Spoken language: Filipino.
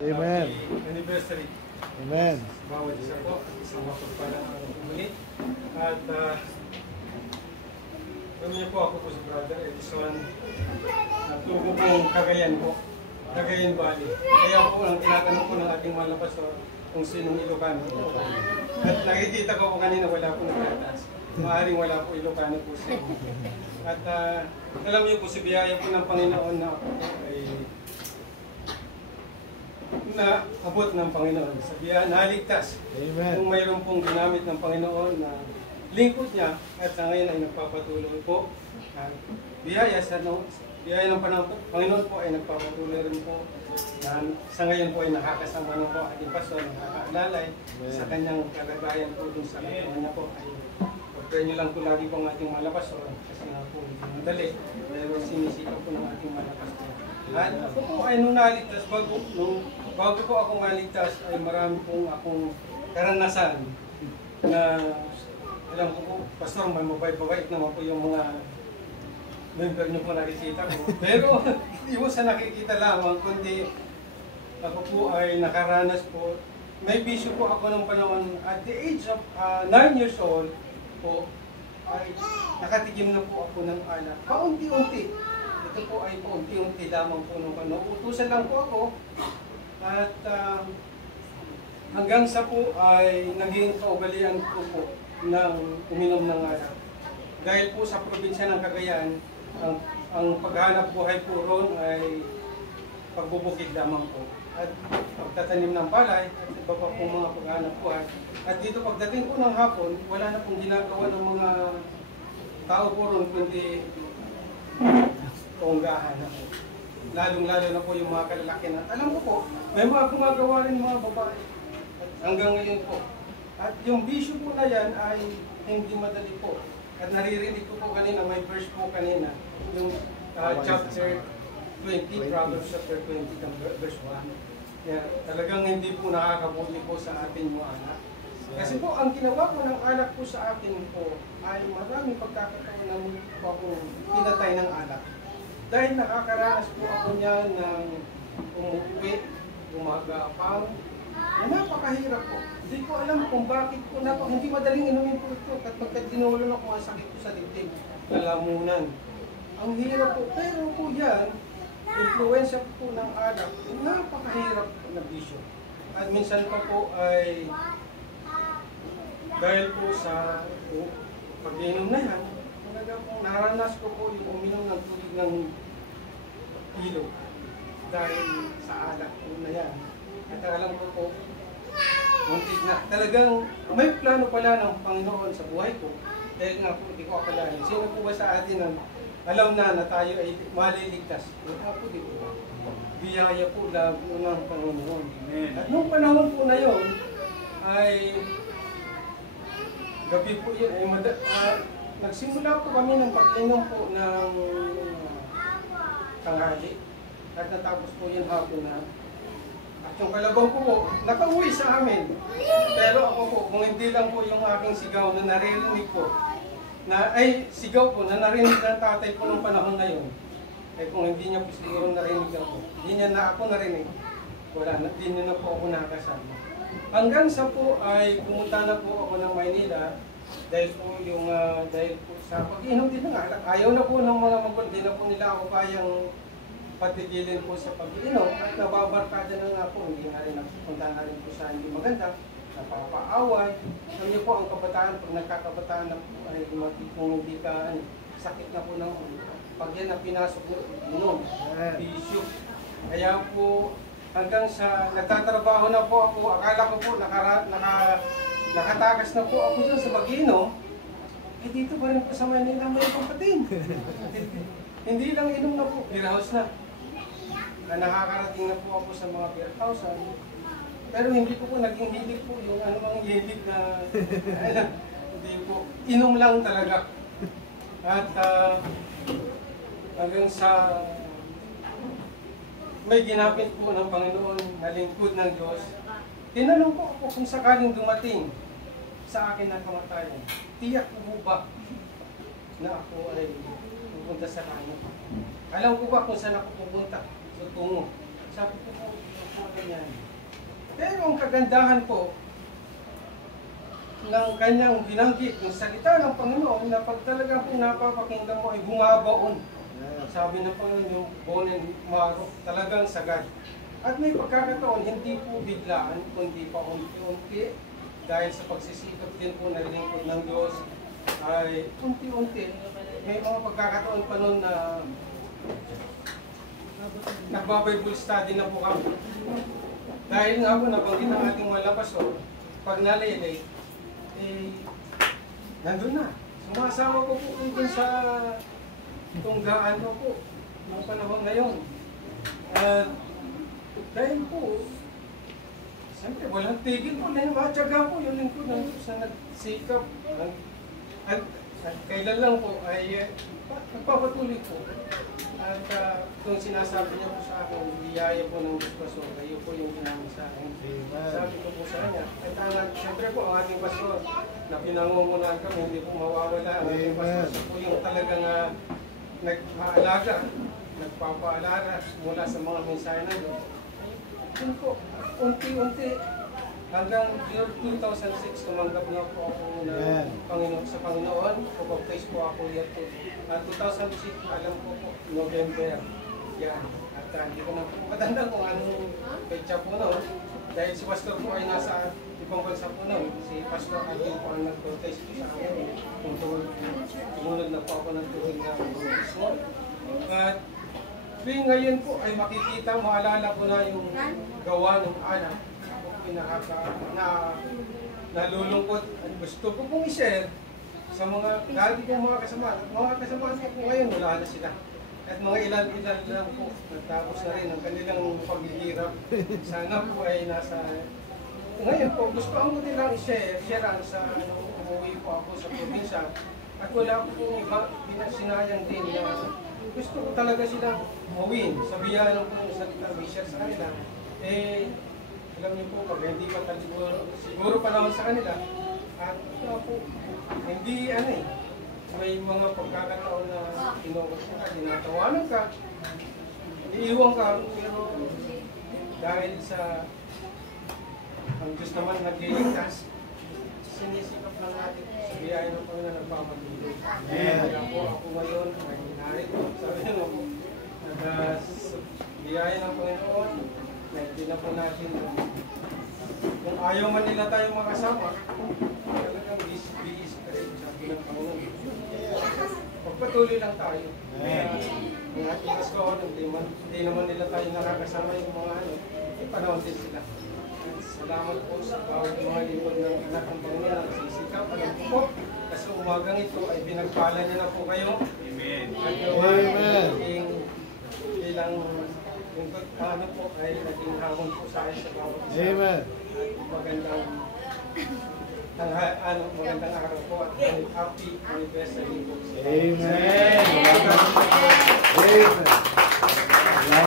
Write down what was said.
Amen. Anniversary. Amen. Bawat isa po, isang mapagpalang araw po muli. At alam niyo po, ako po si Brother Edison. Tugo pong Cagayan po. Cagayan Valley. Kaya po ang tinatanong po ng ating mga pastor kung sinong Ilocano. At nakikita ko po kanina wala po nagtataas. Maaaring wala po Ilocano po siya. At alam niyo po si biyaya po ng Panginoon na ako po ay na abot ng Panginoon. Sabihan, naligtas. Amen. Kung mayroon pong ginamit ng Panginoon na lingkod niya at sa ngayon ay nagpapatuloy po. Biyaya ng Panginoon po ay nagpapatuloy rin po na sa ngayon po ay nakakasama ng po ating pastor, nakakaalalay sa kanyang kalagayan po dun sa kanya niya po ay pag-pray niyo lang po lagi po ang ating mga pastor kasi nga po hindi madali pero sinisikaw po ng ating mga pastor. At ako po ay nung naligtas, bago po ako maligtas ay marami pong akong karanasan na alam ko po, pastor, may mabait-mabait naman po yung mga member niyo po nakikita ko. Pero hindi mo sa nakikita lamang, kundi ako po ay nakaranas po. May bisyo po ako ng panahon at the age of 9 years old po ay nakatikim na po ako ng alak. Paunti-unti. Ito po ay paunti-unti lamang po nung utusan lang po ako at hanggang sa po ay naging kaugalian ko po ng uminom ng alak. Dahil po sa probinsya ng Cagayan, ang paghanap buhay po ron ay pagbubukid lamang po. At pagtatanim ng palay at iba pa po mga paghanap buhay. At dito pagdating po ng hapon, wala na pong ginagawa ng mga tao po ron kundi tonggahan na po. Lalong-lalo na po yung mga kalalakihan. At alam ko po, may mga gumagawa rin mga babae. At hanggang ngayon po. At yung bisyo po na yan ay hindi madali po. At naririnig ko po kanina, may verse po kanina. Yung chapter 20, Proverbs chapter 20, verse 1. Yeah, talagang hindi po nakakabuti po sa ating mga anak. Kasi po, ang ginawa ko ng anak po sa akin po ay maraming pagkakataon na po akong pinatay ng anak. Dahil nakakaranas po ako niya ng umuwi, gumagapang, na napakahirap po. Hindi ko alam kung bakit po, hindi madaling inumin po ito. At pagkat dinulon ako, ang sakit ko sa dibdib, lalamunan. Ang hirap po, pero po yan, influensya po ng alak, napakahirap po na bisyo. At minsan pa po ay, dahil po sa pag-inom na yan, naranas ko po yung uminom ng tubig ng ilog dahil sa alak po na yan. At alam ko po, muntik na. Talagang may plano pala ng Panginoon sa buhay ko dahil nga po hindi ko akalain. Sino po ba sa atin ang alam na tayo ay maliligtas? Wala po, di po. Biyaya po lang ng Panginoon. At nung panahon po na yon ay gabi po yun ay nagsimula po kami ng pag-inom po ng tanghali at natapos po yun hapon na. At yung kalabang ko po, nakauwi sa amin. Pero ako po, kung hindi lang po yung aking sigaw na naririnig ko, sigaw po na narinig ng tatay ko nung panahon na yun. Eh kung hindi niya po siguro narinig ako, hindi niya na ako narinig, wala na, hindi niya na po ako nakasama. Hanggang sa po ay pumunta na po ako ng Maynila, dahil po sa pag-inom din ng alak, ayaw na po ng mga magulang, di na po nila ako kayang patigilin po sa pag-inom at nababarkada na nga po, hindi na rin napunta na rin po sa hindi maganda, napapaaway. Alam niyo po, ang kabataan, pag nagkakabataan na po ay kung hindi ka sakit na po ng pag yan na pinasok mo, inom, bisyo. Kaya po, hanggang sa nagtatrabaho na po ako, akala ko po nakatakas na po ako dun sa mag-inom, eh dito pa rin po sa Manila may kapatid. Hindi lang inom na po, beer house na. Nakakarating na po ako sa mga beer house. Pero hindi ko po naging hilig po yung anumang hilig na hindi po, inom lang talaga. At hanggang sa may ginapit po ng Panginoon na lingkod ng Diyos, tinanong po ako kung sakaling dumating sa akin ang kamatayan, tiyak po ba na ako ay pupunta sa kanya? Alam ko ba kung saan ako pupunta? So, tungo. Sabi ko po, ganyan. Pero ang kagandahan po ng kanyang binanggit, yung salita ng Panginoon, na pag talaga po napapakinggan mo ay bumabaon. Sabi ng Panginoon, yung bonen maro, talagang sagad. At may pagkakataon, hindi po biglaan, kundi pa unti-unti, dahil sa pagsisikap din po na lingkod ng Diyos, ay unti-unti. May mga pagkakataon pa noon na nagbabible study na po kami. Dahil nga po nabanggit ng ating mga pastor, pag nalaylay, nandun na. Sumasama ko po dun sa tunggaan ko po ng panahon ngayon. Dahil po, siyempre walang tigil po na yung matyaga po yung lingkod ng Diyos na nagsikap. At kailan lang po ay nagpapatuloy po. At itong sinasabi niya po sa akin, biyaya po ng Diyos Pastor, kayo po yung ginamit sa akin. Sabi ko po sa kanya. At siyempre po ang ating pastor na pinangungunahan kami, hindi po mawawala. Ang ating pastor, siya po yung talagang nagpaalaga, nagpapaalala mula sa mga mensahe ng Diyos. Yun po, unti-unti, hanggang year 2006, tumanggap na po ako sa Panginoon. Pag-baptize po ako year 2006, alam ko po, November. Yan. At hindi ko na po matanda kung anong petsa po noon. Dahil si Pastor po ay nasa ibang bansa po noon. Si Pastor Alvin po ang nag-baptize po sa akin. Kung tumunod na po ako ng tuhod na baptismo. At tuwing ngayon po ay makikita, maalala ko na yung gawa ng anak. Nalulungkot at gusto ko pong i-share sa mga dati kong mga kasama. Mga kasama ko po ngayon, wala na sila. At mga ilan-ilan lang po, natapos na rin ang kanilang paghihirap. Sana po ay nasa... Ngayon po, gusto ko nilang i-share sa umuwi po ako sa probinsya. At wala po pong iba, sinayang din na gusto ko talaga silang mawin. Sabihan ko yung salita, i-share sa kanila. Alam niyo po, pag hindi pa siguro pa naman sa kanila, at po, hindi may mga pagkakataon na tinatawanan ka, iiwan ka, pero dahil sa ang Diyos naman nagliligtas, sinisikap lang natin sa biyaya ng Panginoon nagpapatuloy. Kaya po ako ngayon, narito, sabi niyo po, biyaya ng Panginoon, hindi na po natin kung ayaw man nila tayong makasama, talagang bis ka rin, sabi ng Panginoon. Pagpatuloy lang tayo. Ang ating askawan, hindi naman nila tayo nakakasama yung mga panahon din sila. Salamat po sa bawat mga lingkod ng anak ng Panginoon na nagsisikap. Alam ko po, kasi umagang ito ay pinagpala niya na po kayo. Amen. At yung ilang lingkod po ay naging hamon po sa akin sa bawat isa. Amen. At magandang araw po at happy anniversary po. Amen. Amen.